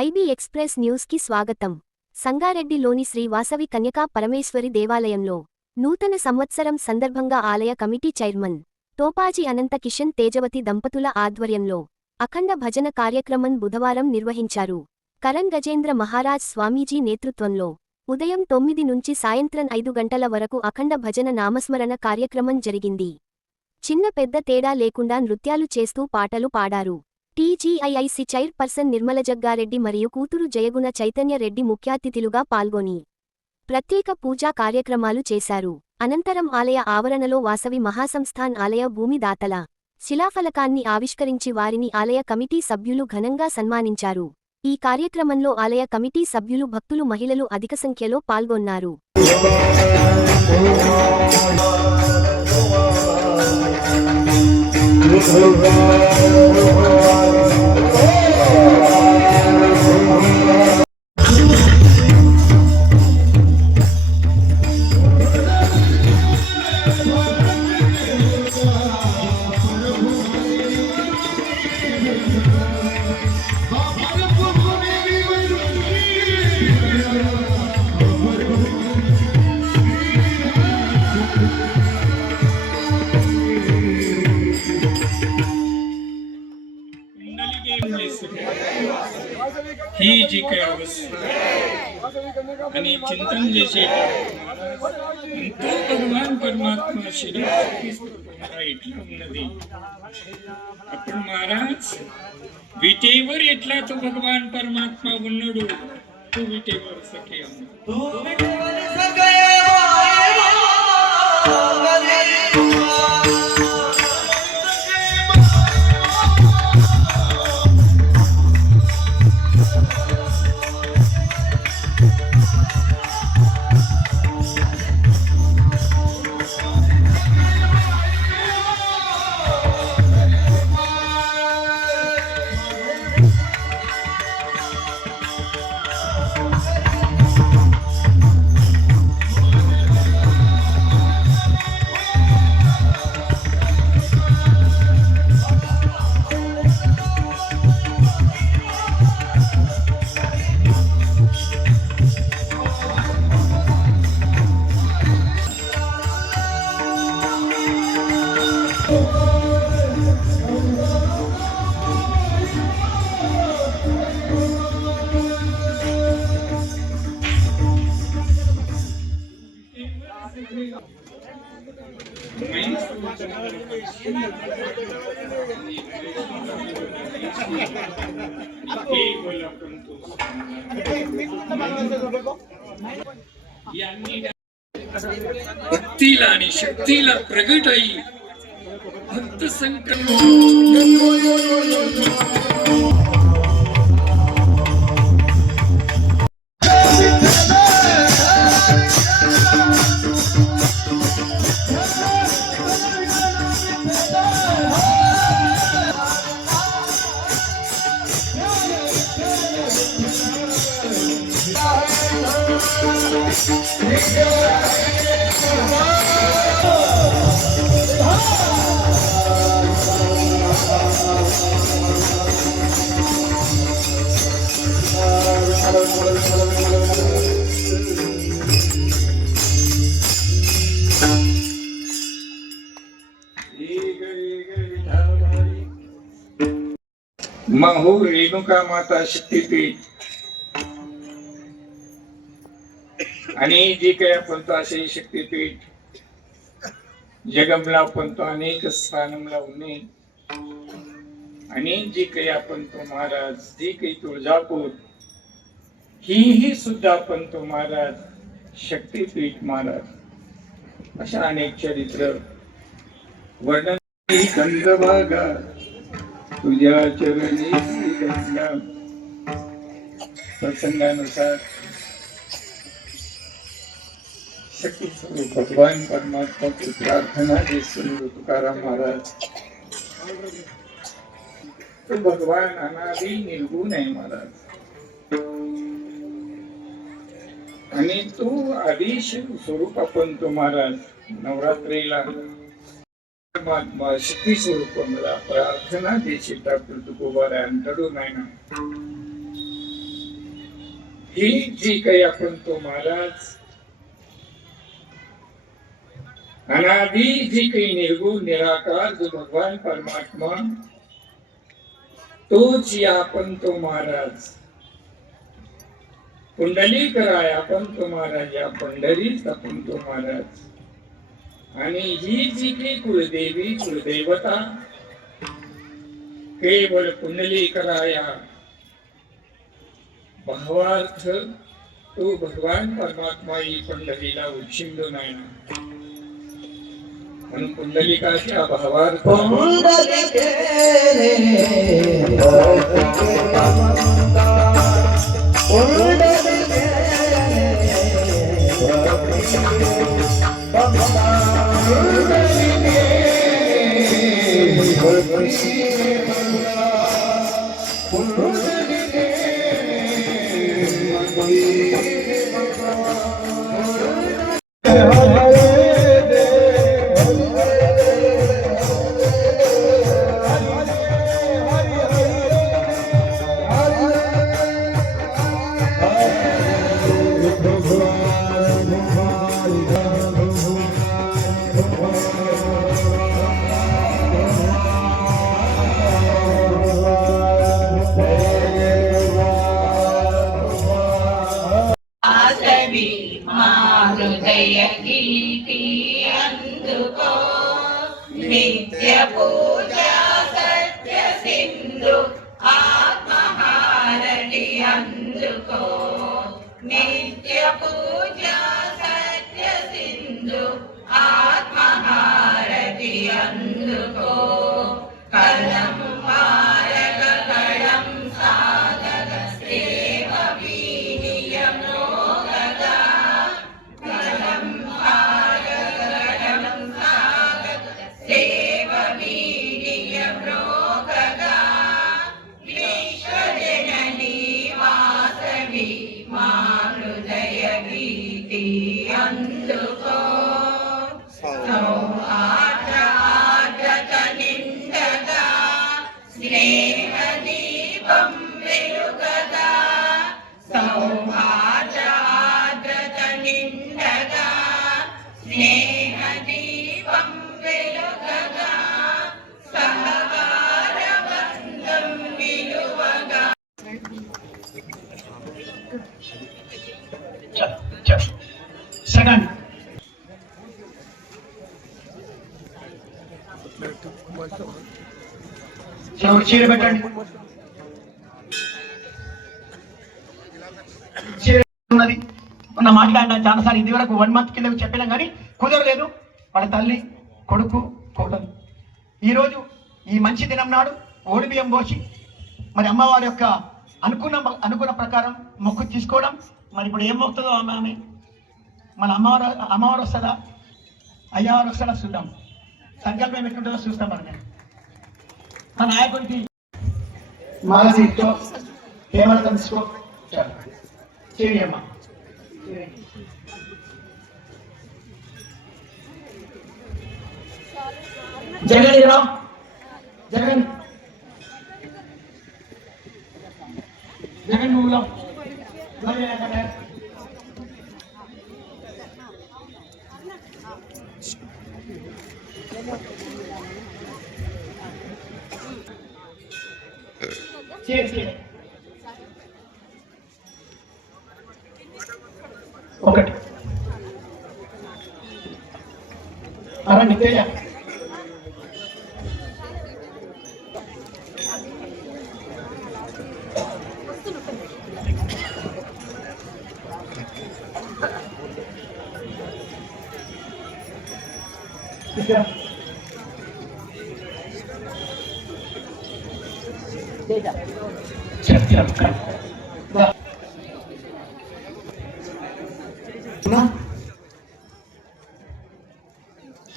IB express news కి స్వాగతం. సంగారెడ్డిలోని శ్రీ వాసవి కన్యకా పరమేశ్వరి దేవాలయంలో నూతన సంవత్సరం సందర్భంగా ఆలయ కమిటీ చైర్మన్ తోపాజీ అనంత కిషన్ తేజవతి దంపతుల ఆధ్వర్యంలో అఖండ భజన కార్యక్రమం బుధవారం నిర్వహించారు. కరణ్ గజేంద్ర మహారాజ్ స్వామీజీ నేతృత్వంలో ఉదయం 9 నుంచి సాయంత్రం 5 గంటల వరకు అఖండ భజన నామస్మరణ కార్యక్రమం జరిగింది. చిన్న పెద్ద తేడా లేకుండా నృత్యాలు చేస్తూ పాటలు పాడారు. టీజీఐఐసి చైర్పర్సన్ నిర్మలజగ్గారెడ్డి మరియు కూతురు జయగుణ చైతన్య రెడ్డి ముఖ్యాతిథులుగా పాల్గొని ప్రత్యేక పూజా కార్యక్రమాలు చేశారు. అనంతరం ఆలయ ఆవరణలో వాసవి మహాసంస్థాన్ ఆలయ భూమి దాతల శిలాఫలకాన్ని ఆవిష్కరించి వారిని ఆలయ కమిటీ సభ్యులు ఘనంగా సన్మానించారు. ఈ కార్యక్రమంలో ఆలయ కమిటీ సభ్యులు, భక్తులు, మహిళలు అధిక సంఖ్యలో పాల్గొన్నారు. ही जी काय आणि चिंतन చేసే ఎంతో భగవాన్ పరమాత్మ శరీరం ఇట్లా ఉన్నది. అప్పుడు మహారాజ్ విటేవర్ ఎట్లా తో భగవాన్ పరమాత్మ ఉన్నాడు, తూ విటేవర్ సకే भक्तीला आणि शक्तीला प्रगट आई भक्त संकल्प महू रेणुका माता शक्तीपीठ आणि जी काही आपण तो असे शक्तीपीठ जगमला आपण तो अनेक स्थानमला उन्हे आणि जी काही आपण तो महाराज जी काही तुळजापूर ही सुद्धा आपण तो महाराज शक्तीपीठ महाराज अशा अनेक चरित्र वर्णन गंधभागा तुझ्या चरणी गंगा प्रसंगानुसार शक्ती स्वरूप भगवान परमात्मा की प्रार्थना जे सुरू तुकाराम महाराज तो भगवान अनादि निर्गुण आहे महाराज आणि तो आदि स्वरूप आपण तो महाराज नवरात्रीला परमात्मा शक्ती स्वरूप मला प्रार्थना देशील तुकोबारा अंतडू नाही ना ही जी काही आपण तो महाराज अनादि जी काही निर्गुण निराकार जो भगवान परमात्मा तोच या आपण तो महाराज कुंडली कराय आपण तो महाराज या पंढरीत आपण तो महाराज आणि ही जी काही कुलदेवी कुलदेवता केवळ कुंडली कराया भावार्थ तो भगवान परमात्मा ही पंढरीला उच्छिंदून आहे म्हणून कुंडलिकाच्या भावार्थ हृदय गीति अंदुको नित्य पूजा सत्य सिंधु आत्महारति अंदुको नित्य पूजा सत्य सिंधु आत्महारति अंदुको कलम मारग कलम साधक सेव वीर्यम సెకండ్ చీర పెట్టండి ఉన్నది మొన్న మాట్లాడినా చాలాసార్లు ఇది వరకు 1 month కింద చెప్పినా కానీ కుదరలేదు. వాళ్ళ తల్లి కొడుకు కోటలు ఈరోజు ఈ మంచి దినం నాడు ఓడి బియ్యం పోసి మరి అమ్మవారి యొక్క అనుకున్న ప్రకారం మొక్కు తీసుకోవడం. మరి ఇప్పుడు ఏం మొక్కుతుందో ఆమె మన అమ్మవారు వస్తుందా అయ్యవారు వస్తుందా చూద్దాం. సంకల్పం ఎట్లుంటుందో చూస్తాం. మరి నేను మా నాయకుడికి మాలసీతో హేమలతం తీసుకో చేయండి అమ్మా. జగన్ రామ్ జగన్ జగన్ నువ్వులో ఒకటి అరండి తేజ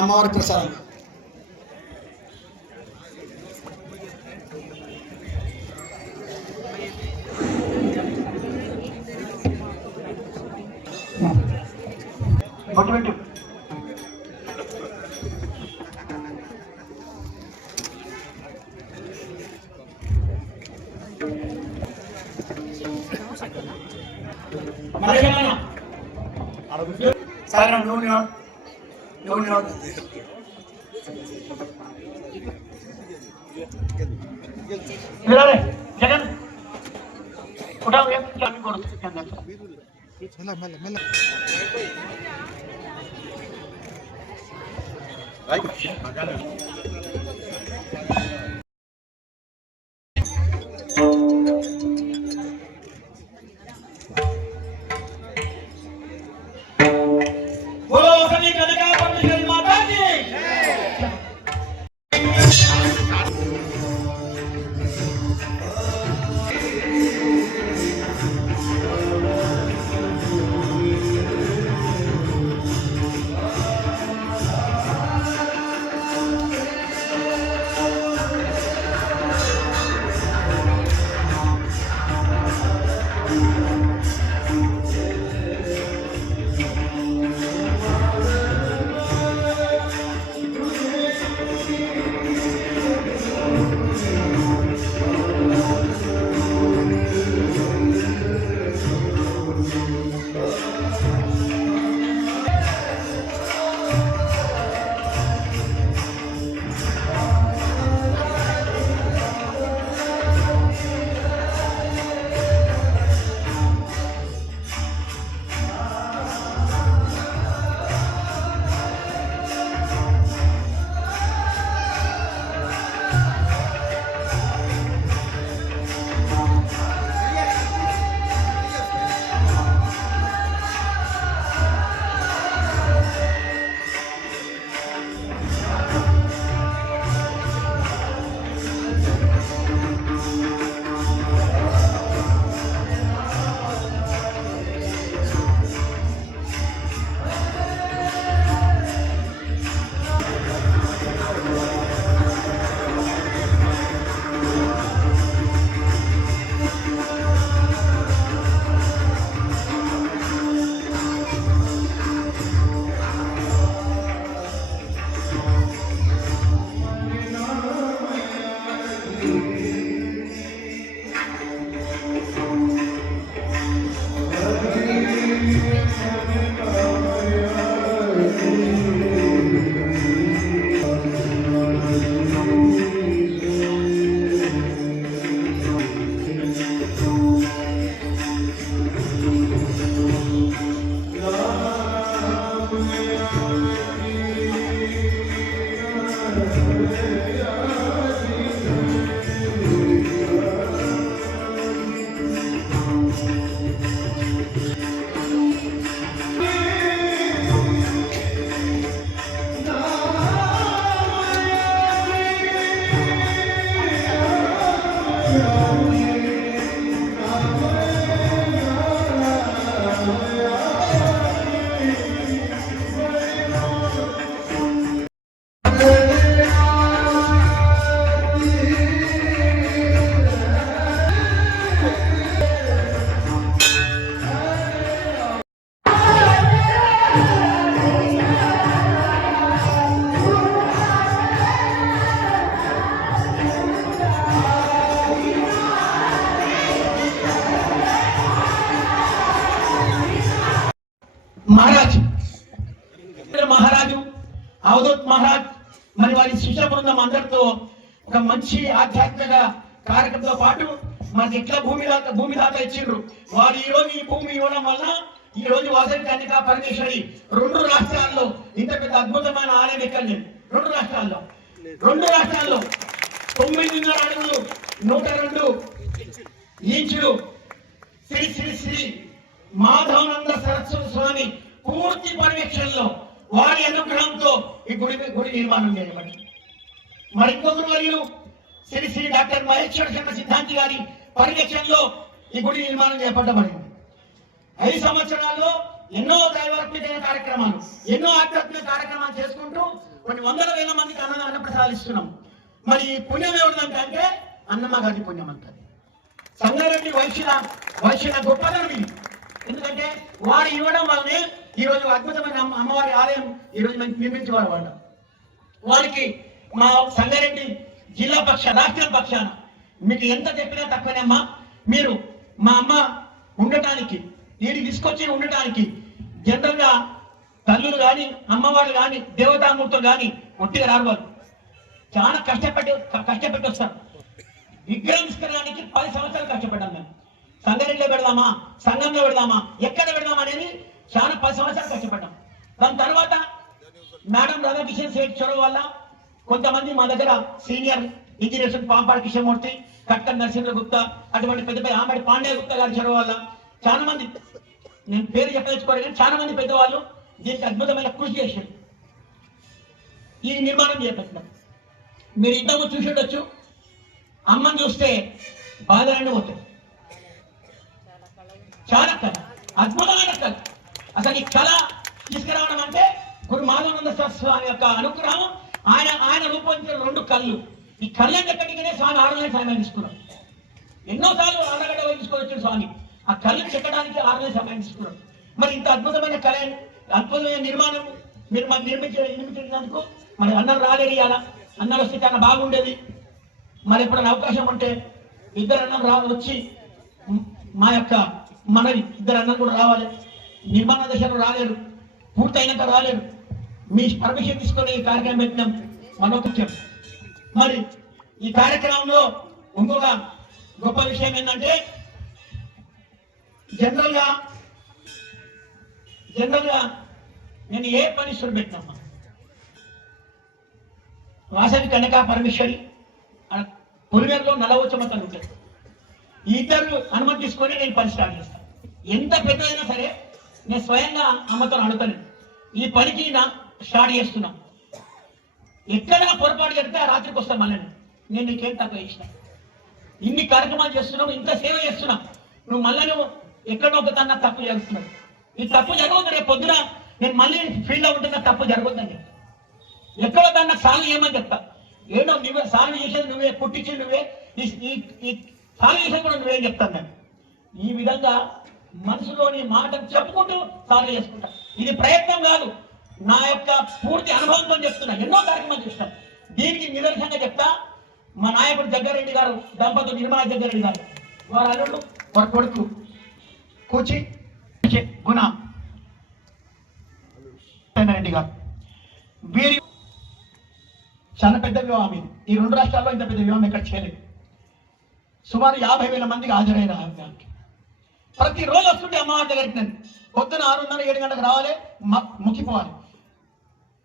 అమ్మవారి ప్రసాదం బొట్టు సరే నువ్వు జగన్ మహారాజు అవధూత్ మహారాజ్ మరి వారి శిష్య బృందం అందరితో ఒక మంచి ఆధ్యాత్మిక కార్యక్రమంతో పాటు మనకి ఎట్లా భూమి దాత ఇచ్చిండ్రు వారు ఈ రోజు ఈ భూమి ఇవ్వడం వల్ల ఈ రోజు వాసవి కన్యకా పరమేశ్వరి 2 రాష్ట్రాల్లో ఇంత పెద్ద అద్భుతమైన ఆలయం ఎక్కలేదు. 2 రాష్ట్రాల్లో 9.5 అడుగులు 102 ఇంచులు శ్రీ శ్రీ శ్రీ మాధవానంద సరస్వతి స్వామి పూర్తి పర్యవేక్షణలో వారి అనుగ్రహంతో ఈ గుడి నిర్మాణం చేయబడి మరి ఇంకొకరు మరియు శ్రీ శ్రీ డాక్టర్ మహేశ్వర శర్మ సిద్ధాంతి గారి పర్యవేక్షణలో ఈ గుడి నిర్మాణం చేపట్టబడింది. 5 సంవత్సరాల్లో ఎన్నో దైవాత్మికమైన కార్యక్రమాలు ఎన్నో ఆధ్యాత్మిక కార్యక్రమాలు చేసుకుంటూ కొన్ని వందల వేల మందికి అన్న ప్రసాదిస్తున్నాం. మరి ఈ పుణ్యం ఎవరిదంటే అన్నమ్మ గారి పుణ్యం అంటారు. సంగారెడ్డి వైశ్యుల గొప్పదనం ఇది. ఎందుకంటే వారు ఇవ్వడం వల్లనే ఈరోజు అద్భుతమైన అమ్మవారి ఆలయం ఈరోజు నిర్మించేవారు వాళ్ళు. వారికి మా సంగారెడ్డి జిల్లా రాష్ట్రం పక్షాన మీకు ఎంత చెప్పినా తక్కువనే అమ్మా. మీరు మా అమ్మ ఉండటానికి నీటి తీసుకొచ్చి ఉండటానికి జనరల్ గా తల్లులు కానీ అమ్మవాళ్ళు కానీ దేవతామూర్తులు కానీ ఒట్టిగా రారు వాళ్ళు, చాలా కష్టపెట్టి వస్తారు. విగ్రహం తీసుకురావడానికి 10 సంవత్సరాలు కష్టపడ్డాం మేము. సంగారెడ్డిలో పెడదామా, సంఘంలో పెడదామా, ఎక్కడ పెడదామా అనేది చాలా 10 సంవత్సరాలు కష్టపడ్డాం. దాని తర్వాత మేడం రాధాకిషన్ సేట్ చొరవ వల్ల కొంతమంది మా దగ్గర సీనియర్ ఇంజనీర్స్ పాంపాడు కిషన్మూర్తి, కట్కన్ నరసింహ గుప్తా, అటువంటి పెద్ద పెద్ద ఆమెడి పాండే గుప్తా గారి చొరవ వల్ల చాలా మంది, నేను పేరు చెప్పదలుచుకోవాలి కానీ చాలా మంది పెద్దవాళ్ళు దీనికి అద్భుతమైన కృషి చేశారు. ఈ నిర్మాణం చేపట్టినారు. మీరు ఇంతకు చూసి ఉండొచ్చు, అమ్మని చూస్తే బాధలన్నీ పోతాయి. చాలా కళ, అద్భుతమైన కళ. అసలు ఈ కళ తీసుకురావడం అంటే గురు మాధవానంద స్వామి యొక్క అనుగ్రహం. ఆయన రూపొందించిన 2 కళ్ళు. ఈ కళ్ళని ఎక్కడికనే స్వామి 6 నెలలు సమయం తీసుకున్నాం. ఎన్నోసార్లు ఆలగడ్డ తీసుకొని వచ్చిన స్వామి ఆ కళ్ళని చెక్కడానికి 6 నెలలు సమయం తీసుకున్నాం. మరి ఇంత అద్భుతమైన కళ, అద్భుతమైన నిర్మాణం మీరు మాకు నిర్మించినందుకు మరి అన్నలు రాలేరు. ఇవాళ అన్నలు వస్తే చాలా బాగుండేది. మరి ఎప్పుడైనా అవకాశం ఉంటే 2 అన్నలు వచ్చి మా యొక్క మనది 2 అన్నలు కూడా రావాలి. నిర్మాణ దశలో రాలేరు, పూర్తయినాక రాలేరు. మీ పర్మిషన్ తీసుకొని ఈ కార్యక్రమం పెట్టినాం. మనోకుత్యం. మరి ఈ కార్యక్రమంలో ఇంకొక గొప్ప విషయం ఏంటంటే జనరల్ గా నేను ఏ పని సురు పెట్టినమ్మా, వాసవి కన్యకా పరమేశ్వరి పులివేరులో నలవచ్చమతలు ఉంటాయి. ఈ 2 అనుమతి తీసుకొని నేను పని స్టార్ట్ చేస్తాను. ఎంత పెద్దదైనా సరే నేను స్వయంగా అమ్మతో అడుగుతాను, ఈ పనికి స్టార్ట్ చేస్తున్నా. ఎక్కడైనా పొరపాటు జరిగితే ఆ రాత్రికి వస్తాను. మళ్ళీ నేను నీకేం తక్కువ ఇచ్చిన, ఇన్ని కార్యక్రమాలు చేస్తున్నావు, ఇంత సేవ చేస్తున్నావు, నువ్వు మళ్ళీ ఎక్కడో ఒక తన తప్పు జరుగుతున్నావు. ఈ తప్పు జరగదు, రేపు పొద్దున నేను మళ్ళీ ఫీల్డ్లో ఉంటున్నా, తప్పు జరగొద్దని ఎక్కడో దాన్ని సాల్వ్ చేయమని చెప్తా. ఏడో నువ్వే సాల్వ్ చేసేది, నువ్వే పుట్టించి నువ్వే ఈ సాల్వ్ చేసేది కూడా నువ్వేం చెప్తాను. నేను ఈ విధంగా మనసులోని మాటను చెప్పుకుంటూ సాల్వ్ చేసుకుంటా. ఇది ప్రయత్నం కాదు, నా యొక్క పూర్తి అనుభవంతో చెప్తున్నా. ఎన్నో కార్యక్రమాలు చూస్తాను. దీనికి నిదర్శనంగా చెప్తా. మా నాయకుడు జగ్గారెడ్డి గారు దంపతులు, నిర్మలా జగ్గారెడ్డి గారు, వారు అల్లుడు, వారి కొడుకు కూచి గుణ రెడ్డి గారు, వీరి చాలా పెద్ద వివాహం ఇది. ఈ 2 రాష్ట్రాల్లో ఇంత పెద్ద వివాహం ఎక్కడ చేయలేదు. సుమారు 50,000 మందికి హాజరైన వివాహానికి. ప్రతిరోజు వస్తుంటే అమ్మవారి దగ్గరికి నేను పొద్దున 6:30, 7 గంటలకు రావాలి, ముక్కిపోవాలి.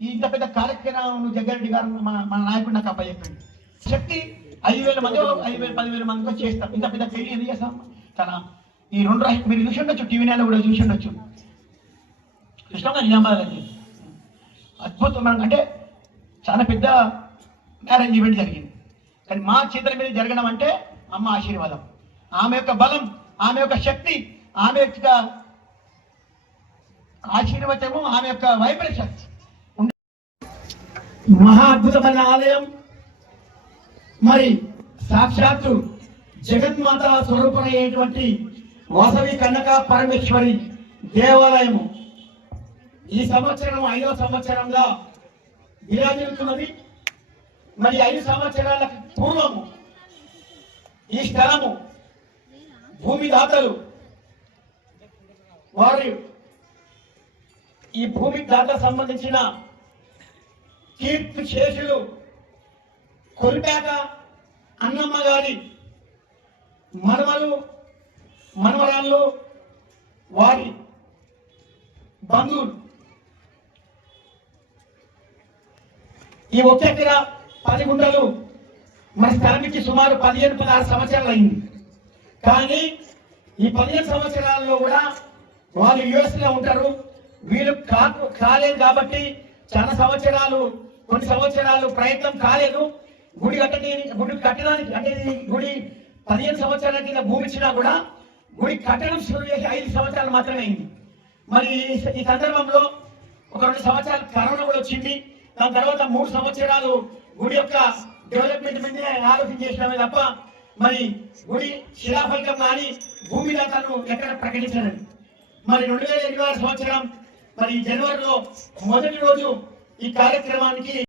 ఇంత పెద్ద కార్యక్రమం జగ్గారెడ్డి గారు మన నాయకుడు నాకు అబ్బాయి చెప్పింది. శక్తి 5,000 మంది 10,000 మందితో చేస్తాం. ఇంత పెద్ద పెళ్లి ఎందుకు చేస్తాం? చాలా ఈ 2 రాష్ట్రాలు మీరు చూసి ఉండొచ్చు, టీవీ నైన్లో కూడా చూసి ఉండొచ్చు. కృష్ణంగా నిజామాబాద్ అద్భుతం. అంటే చాలా పెద్ద మ్యారేజ్ ఈవెంట్ జరిగింది. కానీ మా చేతుల మీద జరగడం అంటే అమ్మ ఆశీర్వాదం, ఆమె యొక్క బలం, ఆమె యొక్క శక్తి, ఆమె యొక్క ఆశీర్వాదము, ఆమె యొక్క వైబ్రేషన్స్. మహా అద్భుతమైన ఆలయం. మరి సాక్షాత్తు జగన్మాత స్వరూపమైనటువంటి వాసవి కన్యకా పరమేశ్వరి దేవాలయము ఈ సంవత్సరం 5వ సంవత్సరంగా విరాజిల్లుతున్నది. మరి 5 సంవత్సరాల పూర్వము ఈ స్థలము భూమి దాతలు వారు ఈ భూమి దాత సంబంధించిన కీర్తి శేషులు కొలిపాక అన్నమ్మ గారి మనవరాళ్ళు, వారి బంధువులు ఈ 1 ఎకరా 10 గుంటలు మన స్థలానికి సుమారు 15-16 సంవత్సరాలు అయింది. కానీ ఈ 15 సంవత్సరాల్లో కూడా వాళ్ళు యుఎస్ లో ఉంటారు. వీళ్ళు కాలేదు కాబట్టి చాలా సంవత్సరాలు, కొన్ని సంవత్సరాలు ప్రయత్నం కాలేదు. గుడి కట్టడానికి అంటే గుడి 15 సంవత్సరాల కింద భూమి ఇచ్చినా కూడా గుడి కట్టడం శురు చేసి 5 సంవత్సరాలు మాత్రమే అయింది. మరి ఈ సందర్భంలో ఒక 2 సంవత్సరాలు కరోనా కూడా వచ్చింది. దాని తర్వాత 3 సంవత్సరాలు గుడి యొక్క డెవలప్మెంట్ మీద ఆలోచన చేసినమే తప్ప మరి గుడి శిలాఫలకం కానీ భూమి దాతను ఎక్కడ ప్రకటించలేదు. మరి 2026 సంవత్సరం మరి జనవరిలో మొదటి రోజు ఈ కార్యక్రమానికి